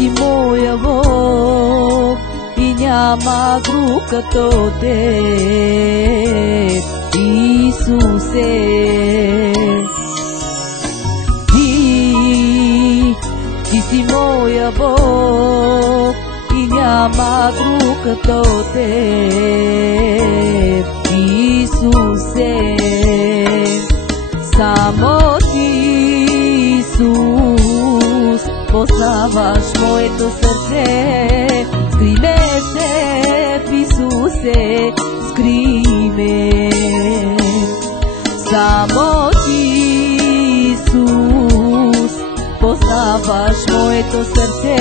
си моя Бог и няма друг като теб, Исусе. Ти си моя Бог и няма друг като теб, Исусе. Само ти, Исус, познаваш моето сърце. Скри ме в теб, Исусе, скри ме. Само ти, Исус, познаваш моето сърце.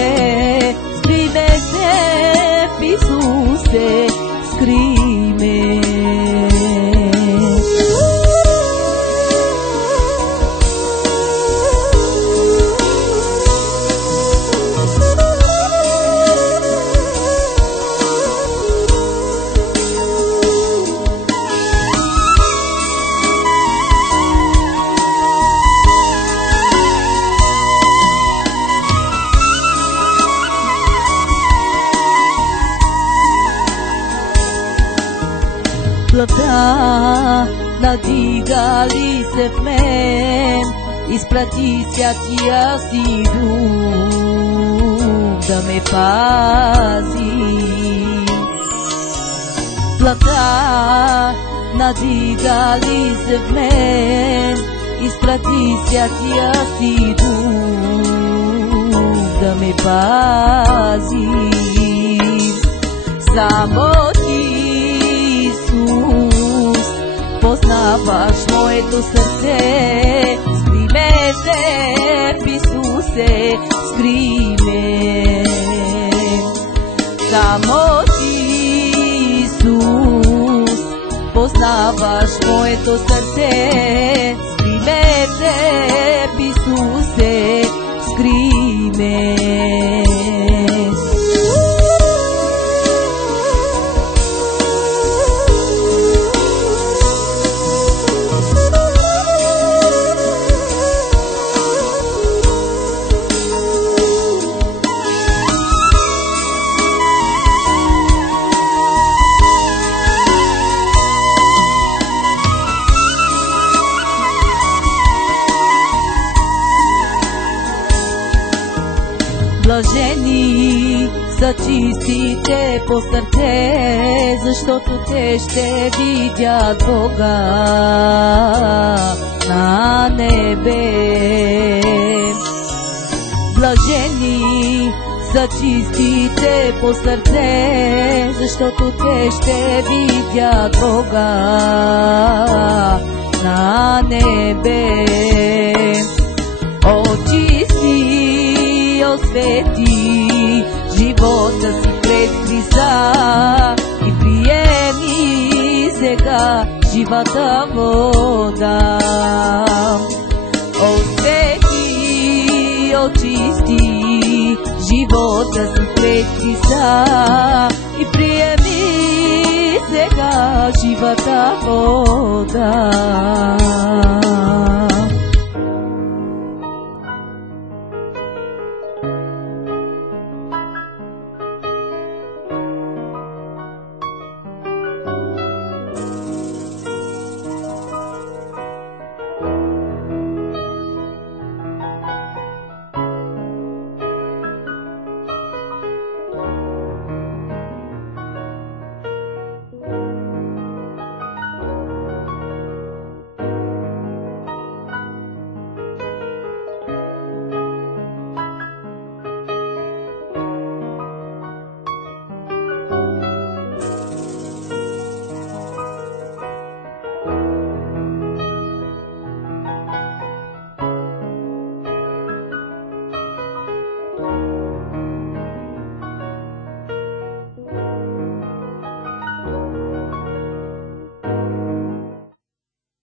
Скри ме в теб, Исусе, скри ме. Плътта надига ли се в мен, изпрати святия си дух да ме пази. Плътта надига ли се в мен, изпрати святия си дух да ме пази. Само ти, Исус, познаваш моето сърце. Скри ме в теб, Исусе, скри ме. Само ти, Исус, познаваш моето сърце. Скри ме в теб, Исусе, скри ме. Блажени са чистите по сърце, защото те ще видят Бога на небе. Блажени са чистите по сърце, защото те ще видят Бога на небе. Очисти, освети живота си пред Христа и приеми сега живата вода. Освети, очисти живота си пред Христа и приеми сега живата вода.